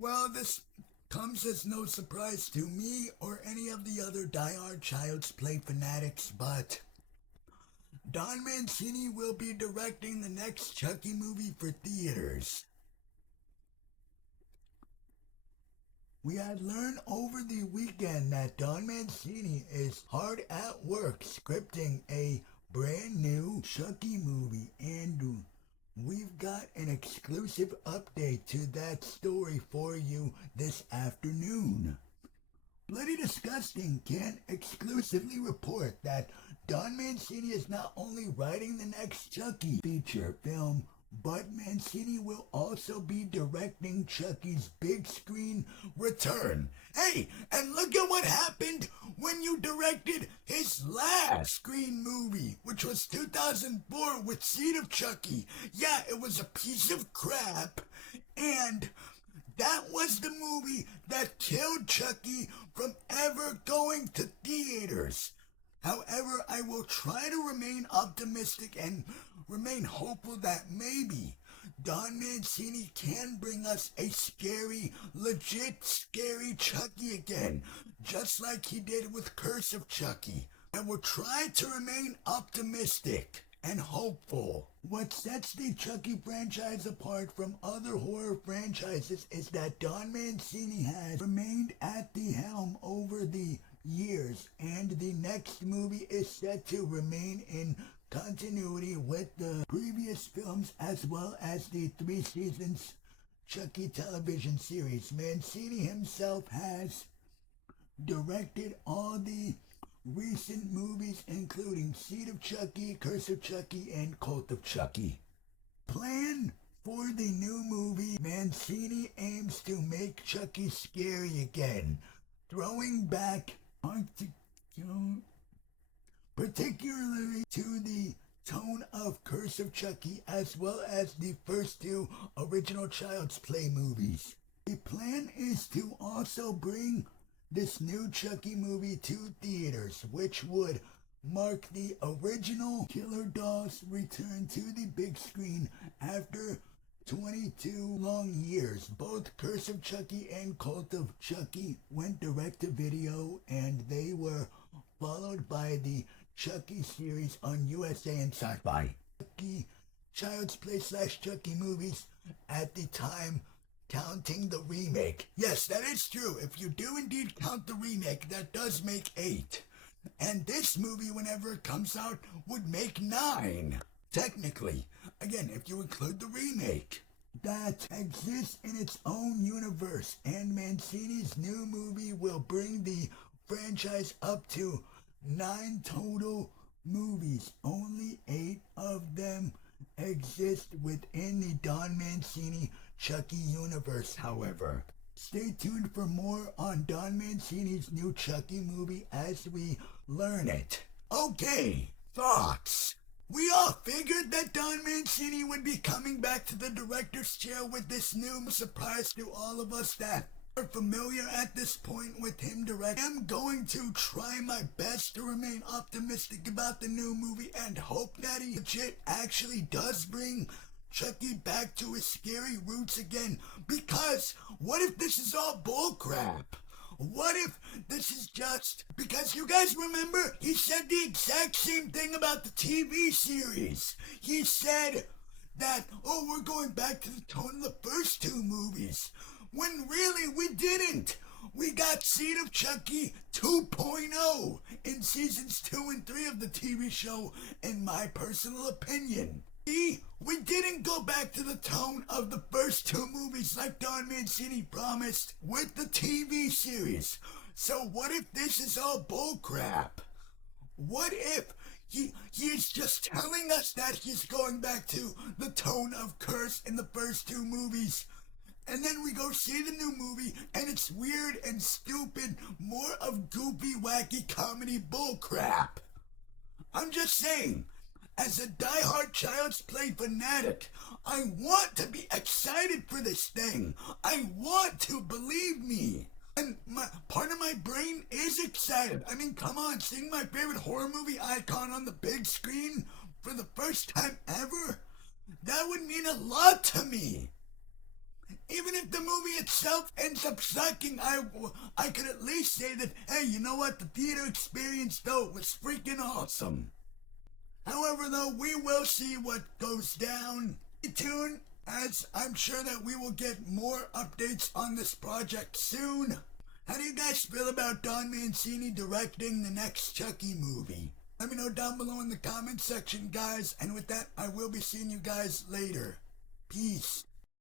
Well, this comes as no surprise to me or any of the other diehard Child's Play fanatics, but Don Mancini will be directing the next Chucky movie for theaters. We had learned over the weekend that Don Mancini is hard at work scripting a brand new Chucky movie, and we've got an exclusive update to that story for you this afternoon. Bloody Disgusting can exclusively report that Don Mancini is not only writing the next Chucky feature film, but Mancini will also be directing Chucky's big screen return. Hey, and look at what happened when you directed his last screen movie, which was 2004 with Seed of Chucky. Yeah, it was a piece of crap, and that was the movie that killed Chucky from ever going to theaters. However, I will try to remain optimistic and remain hopeful that maybe Don Mancini can bring us a scary, legit scary Chucky again, just like he did with Curse of Chucky. I will try to remain optimistic and hopeful. What sets the Chucky franchise apart from other horror franchises is that Don Mancini has remained at the helm over the years, and the next movie is set to remain in continuity with the previous films as well as the 3 seasons Chucky television series. Mancini himself has directed all the recent movies, including Seed of Chucky, Curse of Chucky, and Cult of Chucky. Plan for the new movie, Mancini aims to make Chucky scary again, throwing back particularly to the tone of Curse of Chucky as well as the first 2 original Child's Play movies. The plan is to also bring this new Chucky movie to theaters, which would mark the original Killer Doll's return to the big screen after 22 long years. Both Curse of Chucky and Cult of Chucky went direct to video, and they were followed by the Chucky series on USA and Sci-Fi. Chucky, Child's Play / Chucky movies at the time, counting the remake. Yes, that is true. If you do indeed count the remake, that does make 8. And this movie, whenever it comes out, would make 9. Technically. Again, if you include the remake. That exists in its own universe, and Mancini's new movie will bring the franchise up to 9 total movies. Only 8 of them exist within the Don Mancini Chucky universe, however. Stay tuned for more on Don Mancini's new Chucky movie as we learn it. Okay, thoughts. We all figured that Don Mancini would be coming back to the director's chair with this new surprise to all of us that are familiar at this point with him directing. I'm going to try my best to remain optimistic about the new movie and hope that he legit actually does bring Chucky back to his scary roots again. Because what if this is all bullcrap? What if this is just... Because you guys remember, he said the exact same thing about the TV series. He said that, oh, we're going back to the tone of the first 2 movies. When really we didn't. We got Seed of Chucky 2.0 in seasons 2 and 3 of the TV show, in my personal opinion. We didn't go back to the tone of the first 2 movies like Don Mancini promised with the TV series. So what if this is all bullcrap? What if he is just telling us that he's going back to the tone of Curse in the first 2 movies, and then we go see the new movie and it's weird and stupid, more of goofy, wacky comedy bullcrap? I'm just saying. As a diehard Child's Play fanatic, I want to be excited for this thing. I want to, believe me. And part of my brain is excited. I mean, come on, seeing my favorite horror movie icon on the big screen for the first time ever, that would mean a lot to me. Even if the movie itself ends up sucking, I could at least say that, hey, you know what? The theater experience, though, was freaking awesome. However, though, we will see what goes down. Stay tuned, as I'm sure that we will get more updates on this project soon. How do you guys feel about Don Mancini directing the next Chucky movie? Let me know down below in the comment section, guys. And with that, I will be seeing you guys later. Peace.